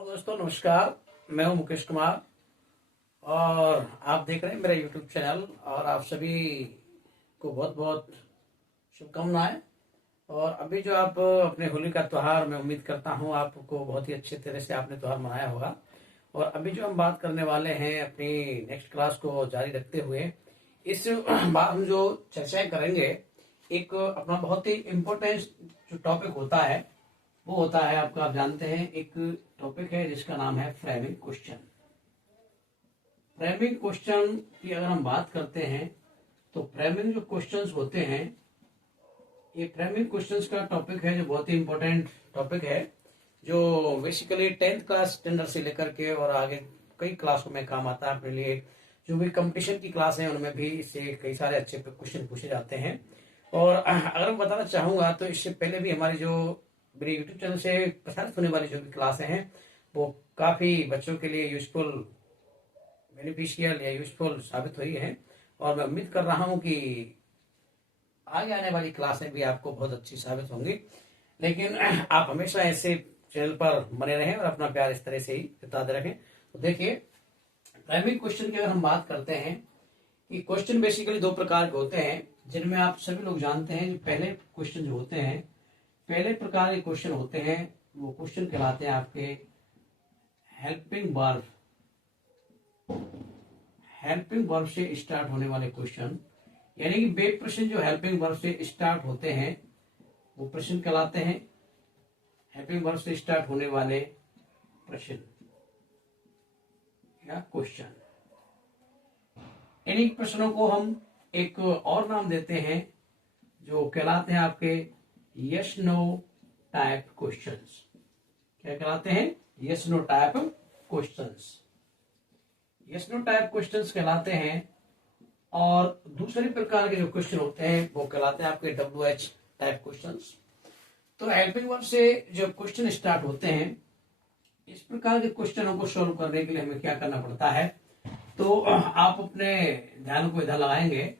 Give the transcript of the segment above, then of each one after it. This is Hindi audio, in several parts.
हेलो दोस्तों, नमस्कार। मैं हूं मुकेश कुमार और आप देख रहे हैं मेरा यूट्यूब चैनल। और आप सभी को बहुत बहुत शुभकामनाएं। और अभी जो आप अपने होली का त्यौहार, मैं उम्मीद करता हूं आपको बहुत ही अच्छे तरह से आपने त्यौहार मनाया होगा। और अभी जो हम बात करने वाले हैं अपनी नेक्स्ट क्लास को जारी रखते हुए, इस बार हम जो चर्चाएं करेंगे, एक अपना बहुत ही इम्पोर्टेंट जो टॉपिक होता है वो होता है आपका, आप जानते हैं, एक टॉपिक है जिसका नाम है फ्रेमिंग क्वेश्चन। फ्रेमिंग क्वेश्चन की अगर हम बात करते हैं तो फ्रेमिंग जो क्वेश्चंस होते हैं, ये फ्रेमिंग क्वेश्चंस का टॉपिक है जो बहुत ही इंपॉर्टेंट टॉपिक है, जो बेसिकली 10th क्लास स्टैंडर्ड से लेकर के और आगे कई क्लासों में काम आता है अपने लिए। जो भी कंपटीशन की क्लास है उनमें भी इससे कई सारे अच्छे क्वेश्चन पूछे जाते हैं। और अगर मैं बताना चाहूंगा तो इससे पहले भी हमारी जो मेरे यूट्यूब चैनल से प्रसारित होने वाली जो भी क्लासें हैं वो काफी बच्चों के लिए यूजफुल, बेनिफिशियल या यूजफुल साबित हुई है। और मैं उम्मीद कर रहा हूं कि आगे आने वाली क्लासें भी आपको बहुत अच्छी साबित होंगी। लेकिन आप हमेशा ऐसे चैनल पर बने रहें और अपना प्यार इस तरह से ही जताते रखें। तो देखिए, प्राइमरी क्वेश्चन की अगर हम बात करते हैं कि क्वेश्चन बेसिकली दो प्रकार के होते हैं, जिनमें आप सभी लोग जानते हैं। जो पहले क्वेश्चन जो होते हैं, पहले प्रकार के क्वेश्चन होते हैं, वो क्वेश्चन कहलाते हैं आपके हेल्पिंग वर्ब। हेल्पिंग वर्ब से स्टार्ट होने वाले क्वेश्चन, यानी कि वे प्रश्न जो हेल्पिंग वर्ब से स्टार्ट होते हैं वो प्रश्न कहलाते हैं हेल्पिंग वर्ब से स्टार्ट होने वाले प्रश्न या क्वेश्चन। इन्हीं प्रश्नों को हम एक और नाम देते हैं जो कहलाते हैं आपके यस नो टाइप क्वेश्चंस। क्या कहलाते हैं? Yes no type questions. Yes no type questions कहलाते हैं। और दूसरे प्रकार के जो क्वेश्चन होते हैं वो कहलाते हैं आपके WH टाइप क्वेश्चंस। तो हेल्पिंग वर्ब से जो क्वेश्चन स्टार्ट होते हैं, इस प्रकार के क्वेश्चनों को सॉल्व करने के लिए हमें क्या करना पड़ता है, तो आप अपने ध्यान को इधर लगाएंगे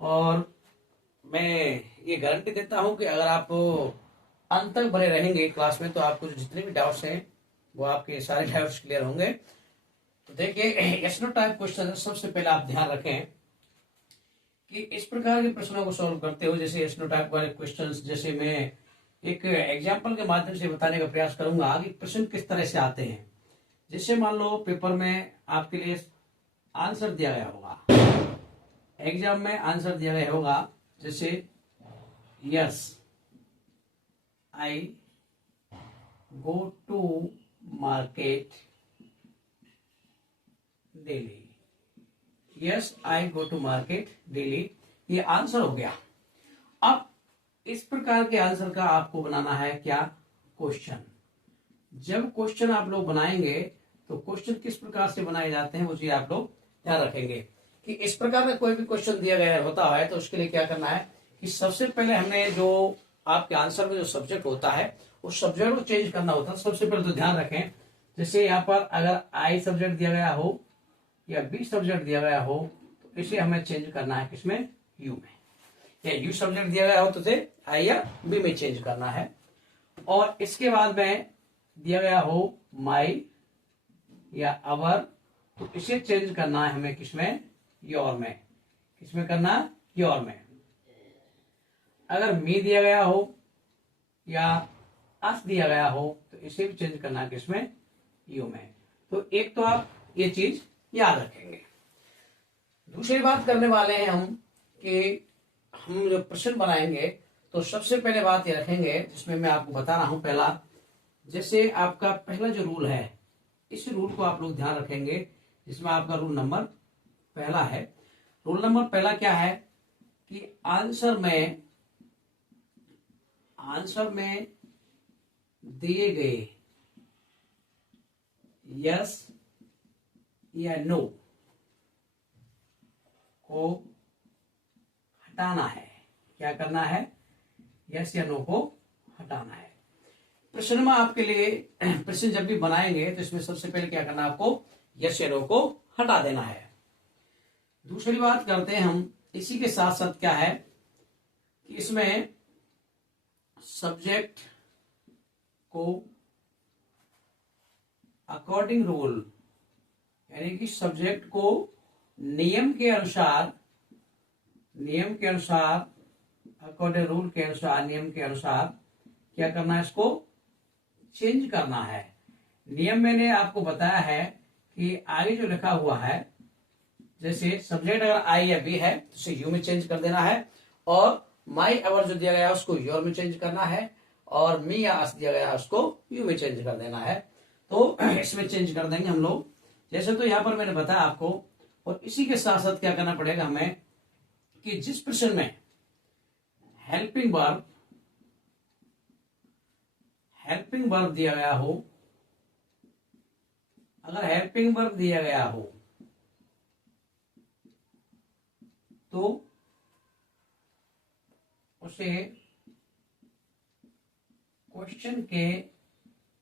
और मैं ये गारंटी देता हूं कि अगर आप अंत तक बने रहेंगे क्लास में तो आपको जितने भी डाउट्स हैं वो आपके सारे डाउट्स क्लियर होंगे। तो देखिए, यस नो टाइप क्वेश्चन सबसे पहले आप ध्यान रखें कि इस प्रकार के प्रश्नों को सॉल्व करते हो, जैसे यस नो टाइप वाले क्वेश्चंस, जैसे मैं एक एग्जाम्पल के माध्यम से बताने का प्रयास करूंगा कि प्रश्न किस तरह से आते हैं। जैसे मान लो पेपर में आपके लिए आंसर दिया गया होगा, एग्जाम में आंसर दिया गया होगा, जैसे yes I go to market daily. Yes I go to market daily, ये आंसर हो गया। अब इस प्रकार के आंसर का आपको बनाना है क्या? क्वेश्चन। जब क्वेश्चन आप लोग बनाएंगे तो क्वेश्चन किस प्रकार से बनाए जाते हैं वो चीज आप लोग ध्यान रखेंगे कि इस प्रकार का कोई भी क्वेश्चन दिया गया होता है तो उसके लिए क्या करना है कि सबसे पहले हमने जो आपके आंसर में जो सब्जेक्ट होता है उस सब्जेक्ट को चेंज करना होता है। सबसे पहले तो ध्यान रखें, जैसे यहाँ पर अगर आई सब्जेक्ट दिया गया हो या बी सब्जेक्ट दिया गया हो तो इसे हमें चेंज करना है किसमें? यू में। या यू सब्जेक्ट दिया गया हो तो इसे आई या बी में चेंज करना है। और इसके बाद में दिया गया हो माई या अवर तो इसे चेंज करना है हमें किसमें? योर में। किसमें करना? योर में। अगर मी दिया गया हो या अस दिया गया हो तो इसे भी चेंज करना है किसमें? यू में। तो एक तो आप ये चीज याद रखेंगे। दूसरी बात करने वाले हैं हम कि हम जो प्रश्न बनाएंगे तो सबसे पहले बात ये रखेंगे, जिसमें मैं आपको बता रहा हूं पहला, जैसे आपका पहला जो रूल है, इस रूल को आप लोग ध्यान रखेंगे, जिसमें आपका रूल नंबर पहला है। रूल नंबर पहला क्या है कि आंसर में दिए गए यस या नो को हटाना है। क्या करना है? यस या नो को हटाना है। प्रश्न में आपके लिए प्रश्न जब भी बनाएंगे तो इसमें सबसे पहले क्या करना है आपको? यस या नो को हटा देना है। दूसरी बात करते हैं हम, इसी के साथ साथ क्या है कि इसमें सब्जेक्ट को अकॉर्डिंग रूल, यानी कि सब्जेक्ट को नियम के अनुसार, अकॉर्डिंग रूल के अनुसार, नियम के अनुसार क्या करना है, इसको चेंज करना है। नियम मैंने आपको बताया है कि आगे जो लिखा हुआ है, जैसे सब्जेक्ट अगर आई या बी है तो उसे यू में चेंज कर देना है, और माई अवर जो दिया गया है उसको योर में चेंज करना है, और मी या अस दिया गया है उसको यू में चेंज कर देना है। तो इसमें चेंज कर देंगे हम लोग। जैसे तो यहां पर मैंने बताया आपको, और इसी के साथ साथ क्या करना पड़ेगा हमें कि जिस प्रश्न में हेल्पिंग वर्ब दिया गया हो, अगर हेल्पिंग वर्ब दिया गया हो तो उसे क्वेश्चन के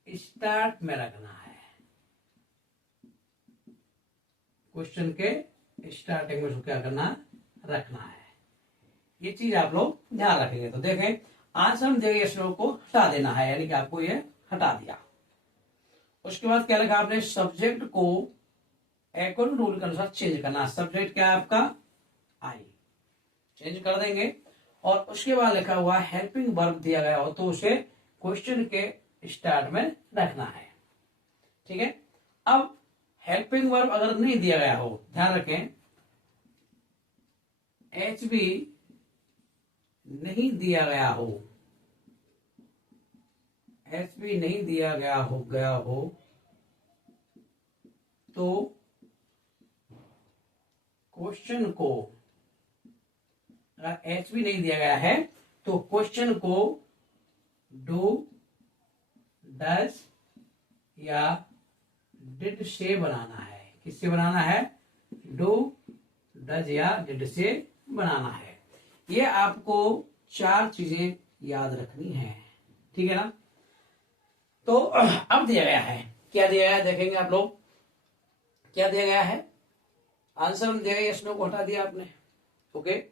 स्टार्ट में रखना है, क्वेश्चन के स्टार्टिंग में उसको क्या करना, रखना है। ये चीज आप लोग ध्यान रखेंगे। तो देखें, आंसर हम देंगे, श्लोक को हटा देना है, यानी कि आपको ये हटा दिया। उसके बाद क्या लिखा आपने, सब्जेक्ट को अकॉर्डिंग रूल के अनुसार चेंज करना। सब्जेक्ट क्या है आपका, आई, चेंज कर देंगे। और उसके बाद लिखा हुआ हेल्पिंग वर्ब दिया गया हो तो उसे क्वेश्चन के स्टार्ट में रखना है। ठीक है। अब हेल्पिंग वर्ब अगर नहीं दिया गया हो, ध्यान रखें, एच बी नहीं दिया गया हो, एच बी नहीं दिया गया हो तो क्वेश्चन को, अगर एच बी नहीं दिया गया है तो क्वेश्चन को डू, डज या डिड से बनाना है। किससे बनाना है, डू, डज या डिड से बनाना है। ये आपको 4 चीजें याद रखनी है। ठीक है ना। तो अब दिया गया है, क्या दिया गया है देखेंगे आप लोग, क्या दिया गया है, आंसर दिया गया, यस नो को हटा दिया आपने। ओके।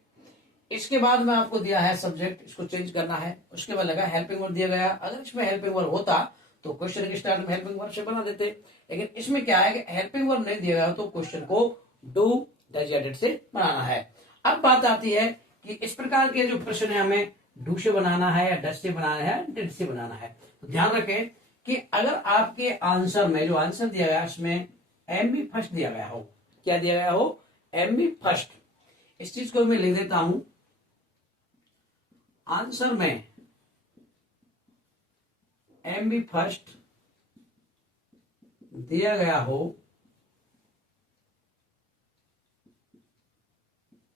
इसके बाद में आपको दिया है सब्जेक्ट, इसको चेंज करना है। उसके बाद लगा हेल्पिंग वर्ब दिया गया, अगर इसमें हेल्पिंग वर्ब होता तो क्वेश्चन के स्टार्ट में हेल्पिंग वर्ब से बना देते, लेकिन इसमें क्या है कि हेल्पिंग वर्ब नहीं दिया गया तो क्वेश्चन को डू, डज या डिड से बनाना है। अब बात आती है कि इस प्रकार के जो प्रश्न है हमें डू से बनाना है या डज से बनाना है, डिड से बनाना है। तो ध्यान रखें कि अगर आपके आंसर में जो आंसर दिया गया उसमें एम बी फर्स्ट दिया गया हो, क्या दिया गया हो, एम बी फर्स्ट, इस चीज को मैं लिख देता हूं, आंसर में एम बी फर्स्ट दिया गया हो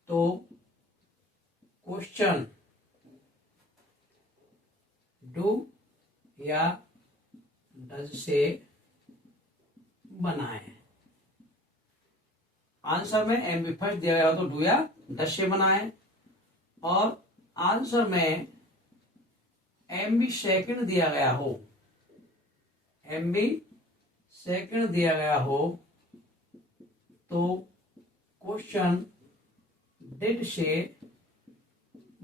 तो क्वेश्चन डू या डज से बनाएं। आंसर में एम बी फर्स्ट दिया गया हो तो डू या डज से बनाएं, और आंसर में एम बी सेकेंड दिया गया हो, एम बी सेकेंड दिया गया हो तो क्वेश्चन डिड से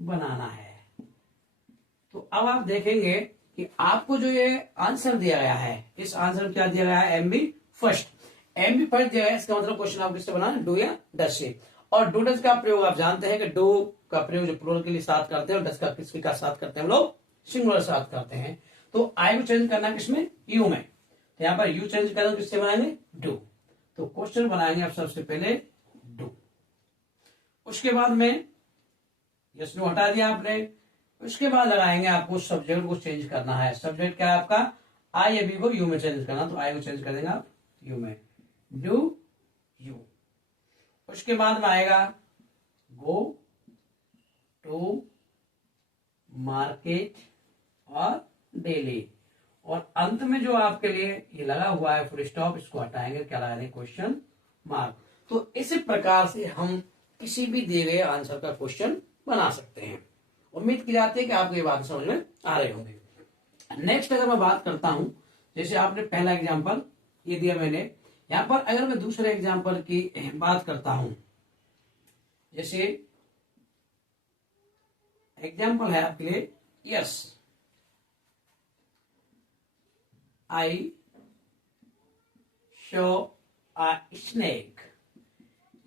बनाना है। तो अब आप देखेंगे कि आपको जो ये आंसर दिया गया है, इस आंसर में क्या दिया गया है, M B first, M B first दिया गया है, इसका मतलब क्वेश्चन आप किससे बनाना, डू या डज से। और डू डज का प्रयोग आप जानते हैं कि डू का प्रयोग जो प्लूरल के लिए साथ करते हैं, और डज का किसके का साथ करते हैं, हम लोग सिंगुलर साथ करते हैं। तो आई को चेंज करना किसमें, यू में, तो यहां पर यू चेंज करें किससे बनाएंगे, डू। तो क्वेश्चन बनाएंगे आप सबसे पहले डू, उसके बाद में यस नो हटा दिया आपने। उसके बाद लगाएंगे आपको सब्जेक्ट को चेंज करना है। सब्जेक्ट क्या है आपका, आई या बी को यू में चेंज करना, तो आई को चेंज कर देंगे आप यू में, डू यू। उसके बाद में आएगा गो टू मार्केट और डेली, और अंत में जो आपके लिए ये लगा हुआ है फुल स्टॉप, इसको हटाएंगे, क्या लगा देंगे, क्वेश्चन मार्क। तो इसी प्रकार से हम किसी भी दिए गए आंसर का क्वेश्चन बना सकते हैं। उम्मीद की जाती है कि आपको ये बात समझ में आ रही होंगे। नेक्स्ट अगर मैं बात करता हूं, जैसे आपने पहला एग्जांपल ये दिया मैंने, यहां पर अगर मैं दूसरे एग्जांपल की बात करता हूं, जैसे एग्जांपल है आपके लिए, yes I show a snake.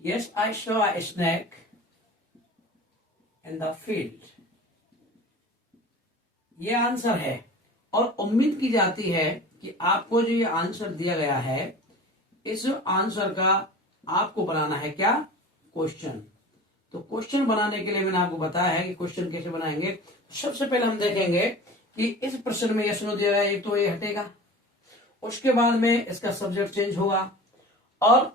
Yes, I saw a snake in the field. ये आंसर है और उम्मीद की जाती है कि आपको जो ये आंसर दिया गया है इस आंसर का आपको बनाना है क्या, क्वेश्चन। तो क्वेश्चन बनाने के लिए मैंने आपको बताया है कि क्वेश्चन कैसे बनाएंगे। सबसे पहले हम देखेंगे कि इस प्रश्न में यस नो दिया गया, एक तो ये हटेगा, उसके बाद में इसका सब्जेक्ट चेंज होगा, और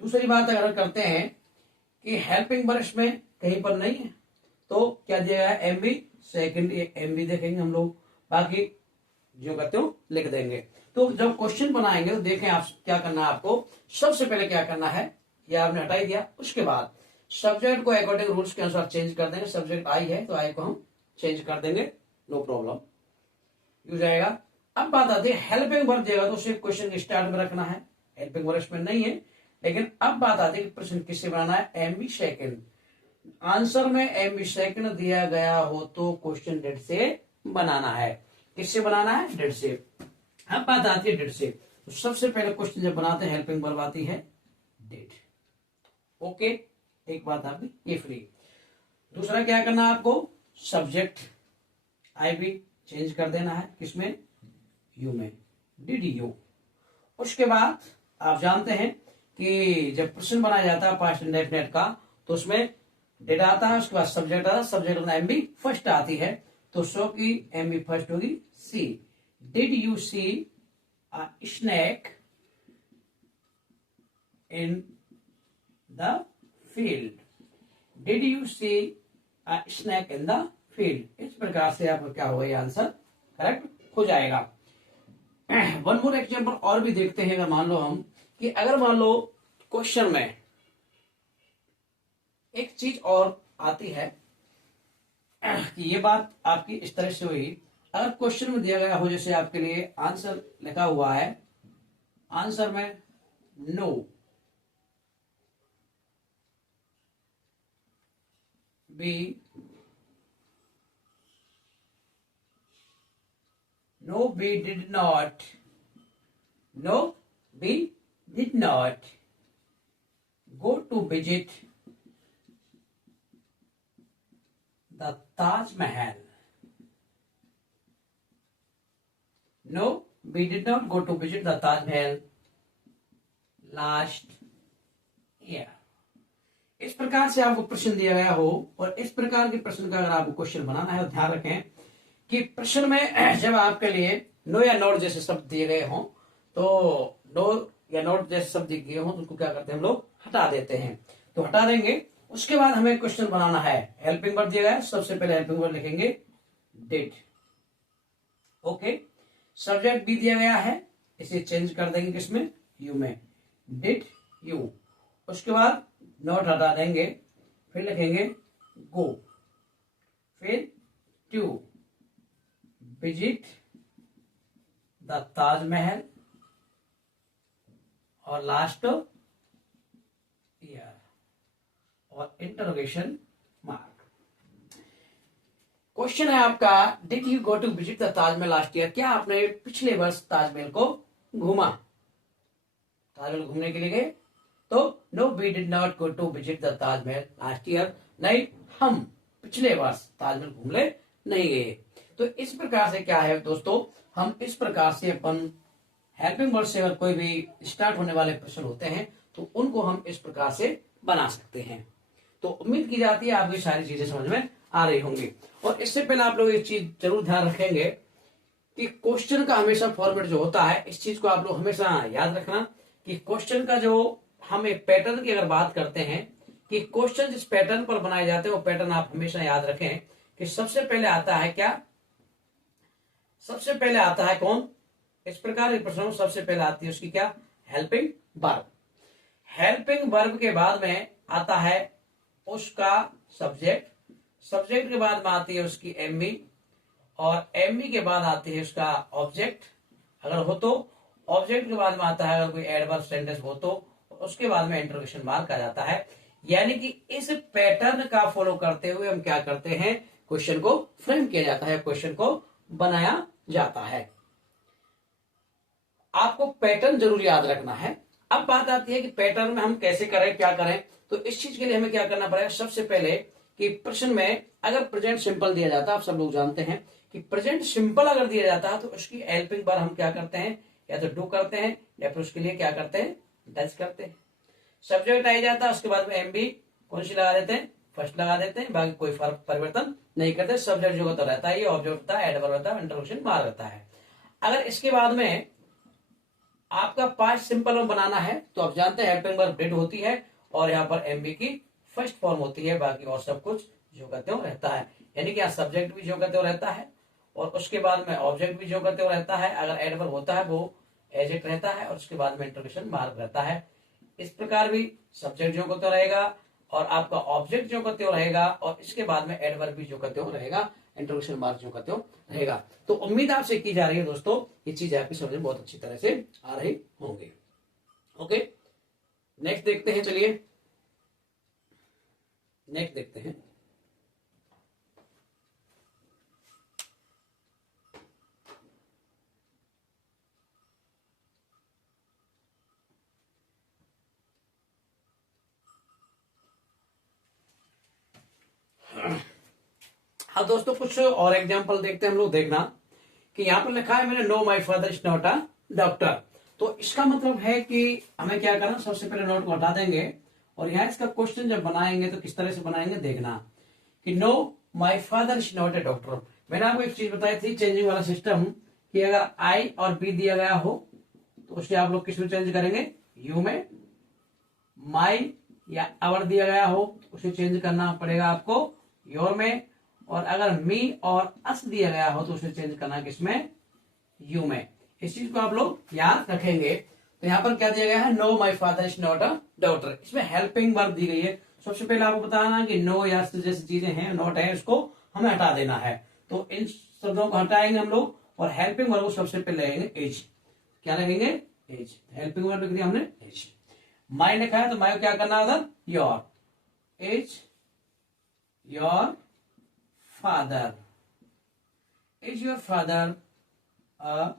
दूसरी बात अगर करते हैं कि हेल्पिंग वर्ब इसमें कहीं पर नहीं है तो क्या दिया गया है, एमबी सेकंड, एमबी देखेंगे हम लोग, बाकी जो कहते हो लिख देंगे। तो जब क्वेश्चन बनाएंगे तो देखें आप क्या करना है, आपको सबसे पहले क्या करना है, ये आपने हटा ही दिया, उसके बाद सब्जेक्ट को अकॉर्डिंग रूल्स के अनुसार चेंज कर देंगे। सब्जेक्ट आई है तो आई को हम चेंज कर देंगे, नो प्रॉब्लम, हो जाएगा। अब बात आती है हेल्पिंग वर्ब देगा तो उसे क्वेश्चन के स्टार्ट में रखना है, हेल्पिंग वर्ब इसमें नहीं है। लेकिन अब बात आती है कि प्रश्न किससे बनाना है, एमबी सेकंड। आंसर में एमबी सेकंड दिया गया हो तो क्वेश्चन डेट से बनाना है। किससे बनाना है, डेट से। अब बात आती है डेट से, तो सबसे पहले क्वेश्चन जब बनाते हैं हेल्पिंग वर्ब आती है डेट। ओके, एक बात आपकी ये फ्री। दूसरा क्या करना है आपको, सब्जेक्ट आई भी चेंज कर देना है, किसमें, यू में, डिड यू। उसके बाद आप जानते हैं कि जब प्रश्न बनाया जाता है पास्ट इंडेफिनिट का तो उसमें डेट आता है, उसके बाद सब्जेक्ट आता है, सब्जेक्ट एमबी फर्स्ट आती है तो शो की एमबी फर्स्ट होगी सी। Did you see a snake in the field, did you see a snake in the field. इस प्रकार से आपका क्या होगा, ये आंसर करेक्ट हो जाएगा। वन मोर एग्जाम्पल और भी देखते हैं। अगर मान लो हम कि अगर मान लो क्वेश्चन में एक चीज और आती है कि ये बात आपकी इस तरह से हुई, अगर क्वेश्चन में दिया गया हो जैसे आपके लिए आंसर लिखा हुआ है, आंसर में no B, no we did not, no we did not go to visit the Taj Mahal, no we did not go to visit the Taj Mahal last year। इस प्रकार से आपको प्रश्न दिया गया हो और इस प्रकार के प्रश्न का अगर आपको क्वेश्चन बनाना है तो ध्यान रखें कि प्रश्न में जब आपके लिए नो या नॉट जैसे शब्द दिए गए हों तो नो या नॉट जैसे शब्द दिए गए हों तो उनको क्या करते हैं हम लोग, हटा देते हैं। तो हटा देंगे, उसके बाद हमें क्वेश्चन बनाना है। हेल्पिंग वर्ब दिया गया है, सबसे पहले हेल्पिंग वर्ब लिखेंगे डिड। ओके, सब्जेक्ट भी दिया गया है, इसे चेंज कर देंगे किसमें, यू में, डिड यू। उसके बाद नॉट हटा देंगे, फिर लिखेंगे गो, फिर टू विजिट द ताजमहल और लास्ट ईयर और इंटरोगेशन मार्क। क्वेश्चन है आपका, did you go to visit the Taj Mahal last year. क्या आपने पिछले वर्ष ताजमहल को घूमा, ताजमहल घूमने के लिए गए। तो no we did not go to visit the Taj Mahal last year, नहीं हम पिछले वर्ष ताजमहल घूमने नहीं गए। तो इस प्रकार से क्या है दोस्तों, हम इस प्रकार से अपन हेल्पिंग वर्ड से अगर कोई भी स्टार्ट होने वाले प्रश्न होते हैं तो उनको हम इस प्रकार से बना सकते हैं। तो उम्मीद की जाती है आपकी सारी चीजें समझ में आ रही होंगी। और इससे पहले आप लोग एक चीज जरूर ध्यान रखेंगे कि क्वेश्चन का हमेशा फॉर्मेट जो होता है, इस चीज को आप लोग हमेशा याद रखना कि क्वेश्चन का जो हम एक पैटर्न की अगर बात करते हैं कि क्वेश्चन जिस पैटर्न पर बनाए जाते हैं वो पैटर्न आप हमेशा याद रखें कि सबसे पहले आता है क्या, सबसे पहले आता है कौन, इस प्रकार के प्रश्नों सबसे पहले आती है उसकी क्या, हेल्पिंग वर्ब। हेल्पिंग वर्ब के बाद में आता है उसका सब्जेक्ट, सब्जेक्ट के बाद में आती है उसकी एमबी और एमबी के बाद आती है उसका ऑब्जेक्ट अगर हो तो, ऑब्जेक्ट के बाद में आता है अगर कोई एडवर्ब सेंटेंस हो तो, उसके बाद में इंटरोगेशन मार्क आ जाता है। यानी कि इस पैटर्न का फॉलो करते हुए हम क्या करते हैं, क्वेश्चन को फ्रेम किया जाता है, क्वेश्चन को बनाया जाता है। आपको पैटर्न जरूर याद रखना है। अब बात आती है कि पैटर्न में हम कैसे करें, क्या करें। तो इस चीज के लिए हमें क्या करना पड़ेगा, सबसे पहले कि प्रश्न में अगर प्रेजेंट सिंपल दिया जाता है, आप सब लोग जानते हैं कि प्रेजेंट सिंपल अगर दिया जाता है तो उसकी हेल्पिंग बार हम क्या करते हैं, या तो डू करते हैं या फिर उसके लिए क्या करते हैं, डज करते हैं। सब्जेक्ट आ जाता है, उसके बाद में एमबी कौन सी लगा देते हैं, फर्स्ट लगा देते हैं, बाकी कोई फर्क परिवर्तन नहीं करते। सब्जेक्ट जो होता रहता है, ये ऑब्जेक्ट होता है, एडवर्ब होता है, इंट्रोडक्शन मार्क रहता है। अगर इसके बाद में आपका पास्ट सिंपल में बनाना है तो आप जानते हैं हेल्पिंग वर्ब डिड होती है और यहाँ पर एमबी की फर्स्ट फॉर्म होती है, बाकी और सब कुछ जो करते हो रहता है। यानी कि सब्जेक्ट भी जो करते हो रहता है और उसके बाद में ऑब्जेक्ट भी जो करते हो रहता है। अगर एडवर्ब होता है वो एजेक्ट रहता है और उसके बाद में इंट्रोडक्शन मार्क रहता है। इस प्रकार भी सब्जेक्ट जो करते रहेगा और आपका ऑब्जेक्ट जो करते हो रहेगा और इसके बाद में एडवर्ब भी जो करते हो रहेगा, इंट्रोडक्शन मार्क जो करते हो रहेगा। तो उम्मीद आपसे की जा रही है दोस्तों ये चीज आपकी समझ में बहुत अच्छी तरह से आ रही होंगी। ओके, नेक्स्ट देखते हैं, चलिए नेक्स्ट देखते हैं। हाँ दोस्तों, कुछ और एग्जांपल देखते हैं हम लोग। देखना कि यहाँ पर लिखा है मैंने, no my father is not a doctor. तो इसका मतलब है कि हमें क्या करना, सबसे पहले नोट को हटा देंगे और यहाँ इसका क्वेश्चन जब बनाएंगे तो किस तरह से बनाएंगे, देखना कि no my father is not a doctor. मैंने आपको एक चीज बताई थी चेंजिंग वाला सिस्टम, कि अगर आई और बी दिया गया हो तो उसे आप लोग किस में चेंज करेंगे, यू में। माई या अवर दिया गया हो तो उसे चेंज करना पड़ेगा आपको योर में। और अगर मी और अस दिया गया हो तो उसे चेंज करना किसमें, यू में। इस चीज को आप लोग याद रखेंगे। तो यहाँ पर क्या दिया गया है, no my father is not a doctor. इसमें हेल्पिंग वर्ब दी गई है। सबसे पहले आपको बताना कि नो या जैसी चीजें हैं, नॉट है, उसको हमें हटा देना है। तो इन शब्दों को हटाएंगे हम लोग और हेल्पिंग वर्ब को सबसे पहले लगेंगे एज। क्या लगेंगे, एज। हेल्पिंग वर्ब लिख दिया हमने एज। माई लिखा है तो माई क्या करना होगा, your. As your father, is your father a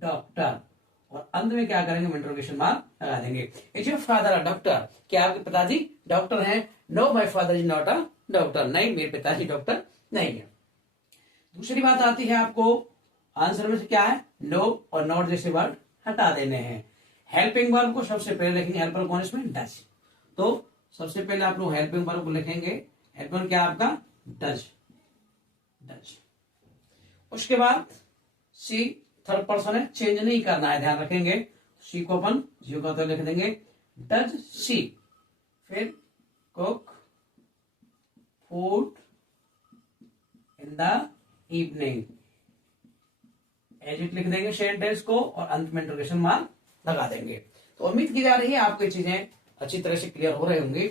doctor. और अंत में क्या करेंगे, इंट्रोगेशन मार्क लगा देंगे। Is your father a doctor, क्या आपके पिताजी डॉक्टर हैं। No my father is not a doctor, नहीं मेरे पिताजी डॉक्टर नहीं है। दूसरी बात आती है आपको आंसर में से क्या है, नो और नॉट जैसे वर्ड हटा देने हैं। हेल्पिंग वर्ब को सबसे पहले लिखेंगे, हेल्पर कौन इसमें, डज। तो सबसे पहले आप लोग हेल्पिंग वर्ब को लिखेंगे, हेल्पर क्या आपका, डज, डज। उसके बाद सी थर्ड पर्सन है, चेंज नहीं करना है, ध्यान रखेंगे। सी को अपन जीरो का तो लिख देंगे, डज सी। फिर cook food in the evening, as it लिख देंगे सेंटेंस को और अंत में इंटरोगेशन मार्क लगा देंगे। तो उम्मीद की जा रही है आपको चीजें अच्छी तरह से क्लियर हो रही होंगी।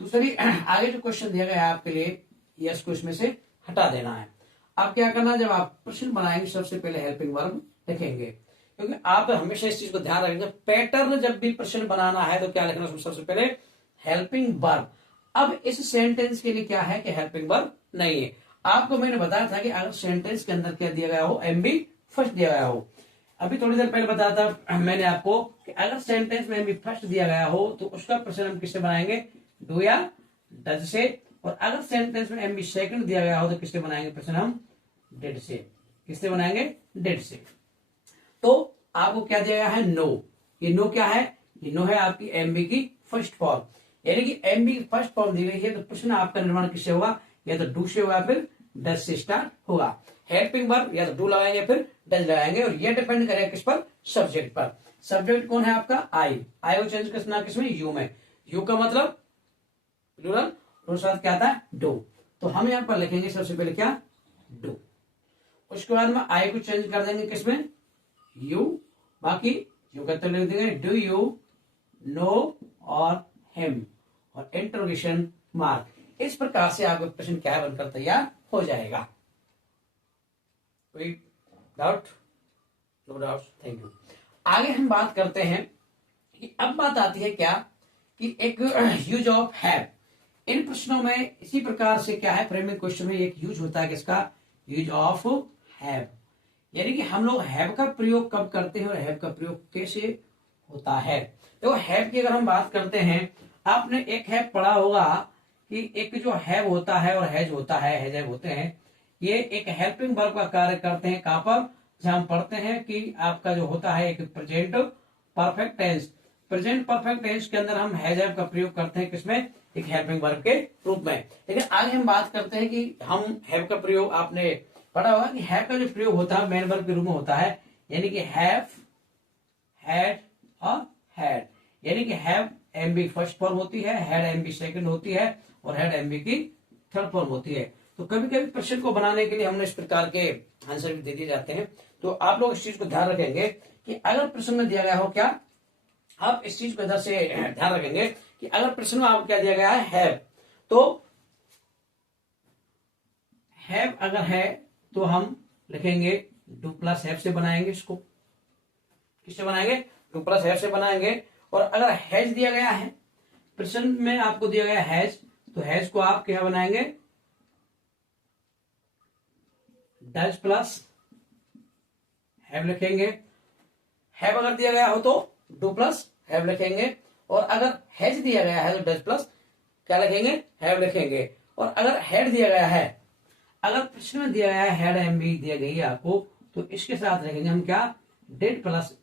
दूसरी आगे जो क्वेश्चन दिया गया है आपके लिए, यस को इसमें से हटा देना है। अब क्या करना है, जब आप प्रश्न बनाएंगे सबसे पहले हेल्पिंग वर्ब लिखेंगे, क्योंकि आप हमेशा इस चीज को ध्यान रखेंगे, पैटर्न जब भी प्रश्न बनाना है तो क्या लिखना है, सबसे पहले हेल्पिंग वर्ब। अब इस सेंटेंस के लिए क्या है कि हेल्पिंग वर्ब नहीं है। आपको मैंने बताया था कि अगर सेंटेंस के अंदर क्या दिया गया हो, एमबी फर्स्ट दिया गया हो। अभी थोड़ी देर पहले बताया था मैंने आपको कि अगर सेंटेंस में एमबी फर्स्ट दिया गया हो तो उसका प्रश्न हम किससे बनाएंगे, डू या डज से। और अगर सेंटेंस में एमबी सेकंड दिया गया हो तो किससे बनाएंगे प्रश्न हम, डेड से। किससे बनाएंगे, डेड से। तो आपको क्या दिया गया है, नो। ये नो क्या है, ये नो है आपकी एमबी की फर्स्ट फॉर्म। यानी कि एमबी फर्स्ट फॉर्म दी गई है तो प्रश्न आपका निर्माण किससे होगा, या तो डू से होगा फिर डज से स्टार्ट होगा। हेल्पिंग वर्ब या तो डू लगाएंगे फिर डज लगाएंगे और ये डिपेंड करेगा किस पर, सब्जेक्ट पर। सब्जेक्ट कौन है आपका, आई। आई को चेंज करना किसमें, यू में। यू का मतलब प्लूरल, उसके बाद क्या आता है, डू। तो हम यहां पर लिखेंगे सबसे पहले क्या, डू। उसके बाद में आई को चेंज कर देंगे किसमें, यू। बाकी जो कहते लिख देंगे, डू यू नो और हिम और इंटरोगेशन मार्क। इस प्रकार से आपका प्रश्न क्या है, बनकर तैयार हो जाएगा। कोई doubt, no doubt, thank you. आगे हम बात करते हैं कि अब बात आती है क्या कि एक यूज ऑफ हैव। इन प्रश्नों में इसी प्रकार से क्या है, फ्रेमिंग क्वेश्चन में एक यूज होता है किसका, यूज ऑफ हैव। यानी कि हम लोग हैव का प्रयोग कब करते हैं और हैव का प्रयोग कैसे होता है। तो हैव की अगर हम बात करते हैं, आपने एक हैव पढ़ा होगा कि एक जो हैव होता है और हैज होता है, हैज हैव होते हैं, ये एक हेल्पिंग वर्ब का कार्य करते हैं। कहां पर, जहां हम पढ़ते हैं कि आपका जो होता है एक present perfect tense, present perfect tense के अंदर हम हैज हैव का प्रयोग करते हैं, किसमें, एक हेल्पिंग वर्ब के रूप में। लेकिन आगे हम बात करते हैं कि हम हैव का प्रयोग, आपने पढ़ा होगा कि हैव का जो प्रयोग होता है मेन वर्ब के रूप में होता है, यानी कि हैव, हैड और हैड। यानी कि हैव एमबी फर्स्ट फॉर्म होती है, हैड एमबी सेकंड होती है और हैड एमबी की थर्ड फॉर्म होती है। तो कभी कभी प्रश्न को बनाने के लिए हमने इस प्रकार के आंसर भी दे दिए जाते हैं। तो आप लोग इस चीज को ध्यान रखेंगे कि अगर प्रश्न में दिया गया हो, क्या आप इस चीज को इधर से ध्यान रखेंगे कि अगर प्रश्न में आपको क्या दिया गया है, हैव, तो हैव अगर है तो हम लिखेंगे डू प्लस हैव से बनाएंगे, इसको किससे बनाएंगे, डू प्लस हैव से बनाएंगे। और अगर हैज दिया गया है, प्रश्न में आपको दिया गया हैज, तो हैज को आप क्या बनाएंगे, डज प्लस हैव लिखेंगे। हैव अगर दिया गया हो तो डू प्लस हैव लिखेंगे। और अगर हैज दिया गया है तो डज प्लस क्या लिखेंगे, हैव लिखेंगे। और अगर हैड दिया गया है, अगर प्रश्न में दिया गया है हैड एम बी दिया गई है आपको, तो इसके साथ लिखेंगे हम क्या, डिड प्लस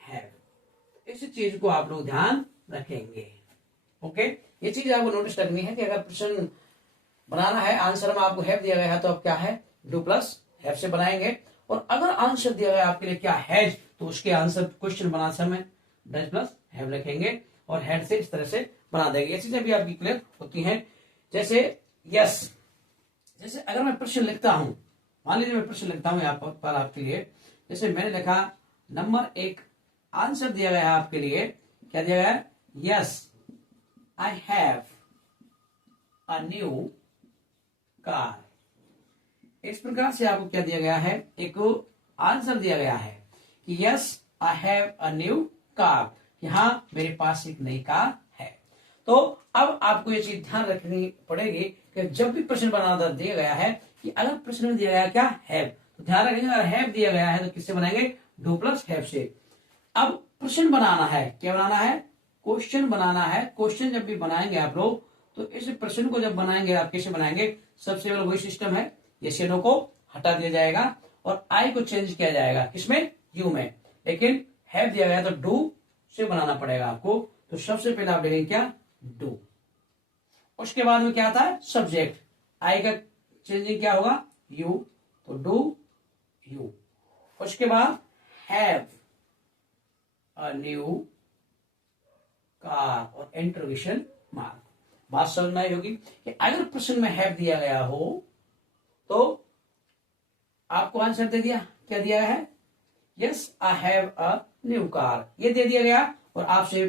हैव। इस चीज को आप लोग ध्यान रखेंगे। ओके, ये चीज आपको नोटिस करनी है कि अगर प्रश्न बनाना है, आंसर में आपको हैव दिया गया है तो आप क्या है, डू प्लस हैव से बनाएंगे। और अगर आंसर दिया गया आपके लिए क्या, हैज, तो उसके आंसर क्वेश्चन बनाते समय डज प्लस हैव लिखेंगे और हैड से इस तरह से बना देंगे। ये चीजें भी आपकी क्लियर होती हैं। जैसे यस, जैसे अगर मैं प्रश्न लिखता हूं, मान लीजिए मैं प्रश्न लिखता हूं यहाँ पर आपके लिए, जैसे मैंने लिखा नंबर 1, आंसर दिया गया है आपके लिए, क्या दिया गया है, yes I have a new car. इस प्रकार से आपको क्या दिया गया है, एक आंसर दिया गया है कि yes I have a new car, यहां मेरे पास एक नई कार है। तो अब आपको ये चीज ध्यान रखनी पड़ेगी कि जब भी प्रश्न बनाना दिया गया है, कि अगर प्रश्न में दिया गया क्या, हैव, तो ध्यान रखेंगे अगर हैव दिया गया है तो किससे बनाएंगे, डू प्लस हैव से। अब प्रश्न बनाना है, क्या बनाना है, क्वेश्चन बनाना है। क्वेश्चन जब भी बनाएंगे आप लोग, तो इस प्रश्न को जब बनाएंगे आप कैसे बनाएंगे, सबसे पहले वही सिस्टम है, यस या नो को हटा दिया जाएगा और आई को चेंज किया जाएगा, किसमें, यू में। लेकिन हैव दिया गया तो डू से बनाना पड़ेगा आपको। तो सबसे पहले आप लिखेंगे क्या, डू। उसके बाद में क्या आता है, सब्जेक्ट, आई का चेंजिंग क्या होगा, यू, तो डू यू। उसके बाद हैव अ न्यू कार और इंटरोगेशन मार्क। बात समझ में आई होगी कि अगर प्रश्न में हैव दिया गया हो तो आपको आंसर दे दिया, क्या दिया है, yes I have a new car, ये दे दिया गया। और आपसे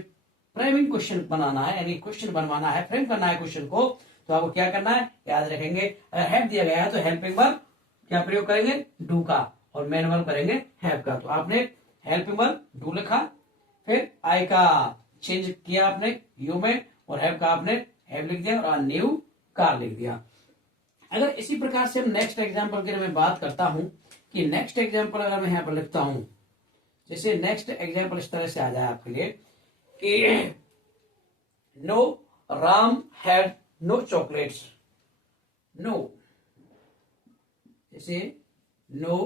फ्रेमिंग क्वेश्चन बनाना है, यानी क्वेश्चन बनवाना है, फ्रेम करना है क्वेश्चन को, तो आपको क्या करना है, याद रखेंगे अगर हैव दिया गया है तो हेल्पिंग वर्ब क्या प्रयोग करेंगे, डू का, और मेन वर्ब करेंगे हैव का। तो आपने हेल्पिंग वर्ब डू लिखा, फिर आई का चेंज किया आपने यू में, और हैव का आपने हैव लिख दिया और न्यू कार लिख दिया। अगर इसी प्रकार से हम नेक्स्ट एग्जाम्पल के लिए मैं बात करता हूं कि नेक्स्ट एग्जाम्पल अगर मैं यहां पर लिखता हूं, जैसे नेक्स्ट एग्जाम्पल इस तरह से आ जाए आपके लिए कि no Ram had no chocolates, no, जैसे no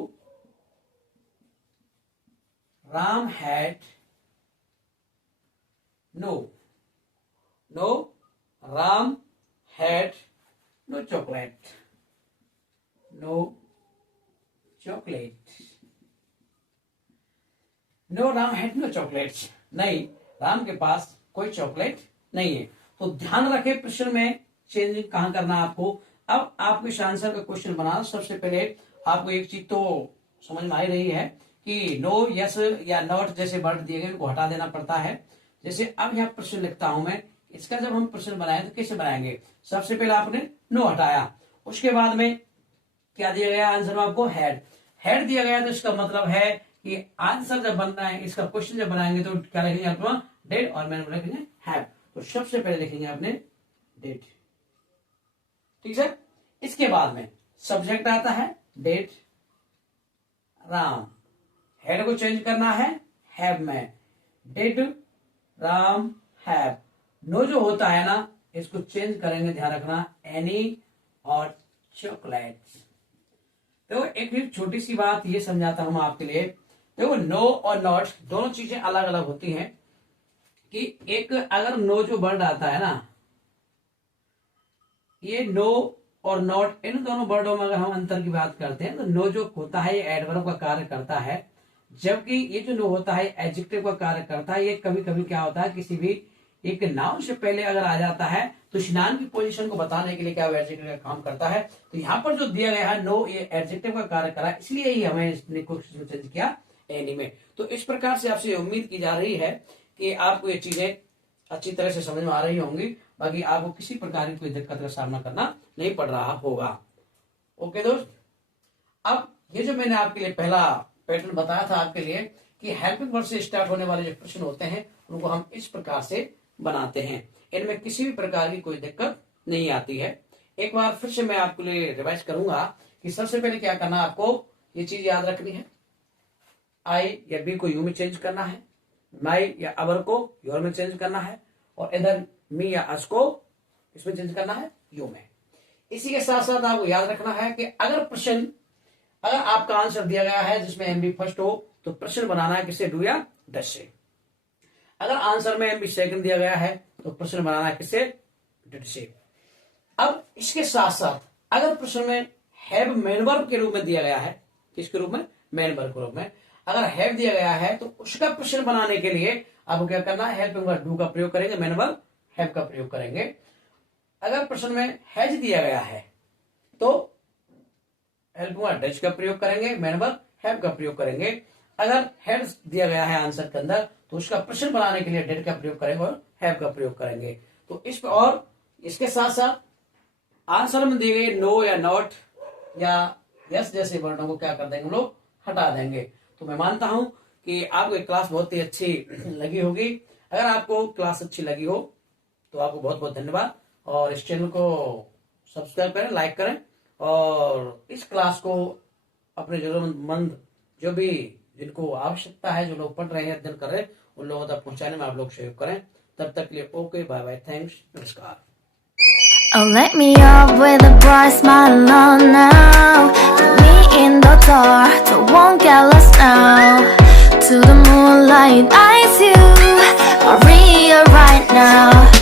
Ram had no Ram had no chocolate, no chocolate, no Ram had no chocolates, नहीं राम के पास कोई चॉकलेट नहीं है। तो ध्यान रखें प्रश्न में चेंजिंग कहां करना है आपको। अब आपको इस आंसर का क्वेश्चन बनाना, सबसे पहले आपको एक चीज तो समझ में आ रही है कि नो, यस या नॉट जैसे वर्ड दिए गए उनको हटा देना पड़ता है। जैसे अब यहाँ प्रश्न लिखता हूं मैं, इसका जब हम प्रश्न बनाए तो कैसे बनाएंगे, सबसे पहले आपने नो हटाया, उसके बाद में क्या दिया गया आंसर में आपको, हैड, हैड दिया गया तो इसका मतलब है कि आंसर जब बनना है, इसका क्वेश्चन जब बनाएंगे तो क्या लिखेंगे आपको, डेड, और मैंने लिखेंगे हैव। तो सबसे पहले लिखेंगे आपने डेड, ठीक है। इसके बाद में सब्जेक्ट आता है डेड, राम, हेड को चेंज करना है हैव में, डिड राम हैव। नो जो होता है ना इसको चेंज करेंगे, ध्यान रखना, एनी और चॉकलेट्स। तो एक छोटी सी बात ये समझाता हूं आपके लिए। देखो नो और नॉट दोनों चीजें अलग अलग होती हैं कि एक अगर नो जो वर्ड आता है ना, ये नो और नॉट, इन दोनों वर्डों में अगर हम अंतर की बात करते हैं तो नो जो होता है ये एडवर्ब का कार्य करता है, जबकि ये जो नो होता है एडजेक्टिव का कार्य करता है। ये कभी कभी क्या होता है किसी भी एक नाउन से पहले अगर आ जाता है तो उस नाउन की पोजीशन को बताने के लिए क्या एडजेक्टिव का काम करता है। तो यहाँ पर जो दिया गया है नो, ये एडजेक्टिव का कार्य करा, इसलिए ही हमें इसने क्वेश्चन चेंज किया एनी में। तो इस प्रकार से आपसे उम्मीद की जा रही है कि आपको ये चीजें अच्छी तरह से समझ में आ रही होंगी, बाकी आपको किसी प्रकार की कोई दिक्कत का सामना करना नहीं पड़ रहा होगा। ओके दोस्त, अब ये जो मैंने आपके लिए पहला पैटर्न बताया था आपके लिए कि हेल्पिंग वर्ड से स्टार्ट होने वाले जो प्रश्न होते हैं उनको हम इस प्रकार से बनाते हैं, इनमें किसी भी प्रकार की कोई दिक्कत नहीं आती है। एक बार फिर से मैं आपके लिए रिवाइज करूंगा कि सबसे पहले क्या करना है, आपको ये चीज याद रखनी है, आई या बी को यू में चेंज करना है, माई या अवर को योर में चेंज करना है, और इधर मी या अस को इसमें चेंज करना है यू में। इसी के साथ साथ आपको याद रखना है कि अगर आपका आंसर दिया गया है जिसमें एमबी फर्स्ट हो तो प्रश्न बनाना है किससे, डू या डज से। अगर आंसर में एमबी सेकंड दिया गया है तो प्रश्न बनाना है किससे, डिड से। अब इसके साथ साथ अगर प्रश्न में हैव मेन वर्ब के रूप में दिया गया है, किसके रूप में, मेन वर्ब के रूप में, अगर हैव दिया गया है तो उसका प्रश्न बनाने के लिए आपको क्या करना है, हेल्पिंग वर्ब डू का प्रयोग करेंगे, मेन वर्ब हैव का प्रयोग करेंगे। अगर प्रश्न में हैज दिया गया है तो हेल्पिंग वर्ब डज का प्रयोग करेंगे, मेन वर्ब हैव का प्रयोग करेंगे। अगर हैज दिया गया है आंसर के अंदर तो उसका प्रश्न बनाने के लिए डिड का प्रयोग करेंगे और हैव का प्रयोग करेंगे। तो इस पर, और इसके साथ साथ आंसर में दिए गए नो या नॉट या यस जैसे वर्णों को क्या कर देंगे, हम लोग हटा देंगे। तो मैं मानता हूं कि आपको क्लास बहुत ही अच्छी लगी होगी। अगर आपको क्लास अच्छी लगी हो तो आपको बहुत बहुत धन्यवाद, और इस चैनल को सब्सक्राइब करें, लाइक करें, और इस क्लास को अपने जरूरतमंद जो भी जिनको आवश्यकता है, जो लोग पढ़ रहे हैं, अध्ययन कर रहे हैं, उन लोगों तक पहुंचाने में आप लोग सहयोग करें। तब तक के लिए ओके, बाय बाय, थैंक्स, नमस्कार। Oh, let me up with a bright smile on now. Put me in the dark, so won't get lost now. To the moonlight, eyes you, Maria right now.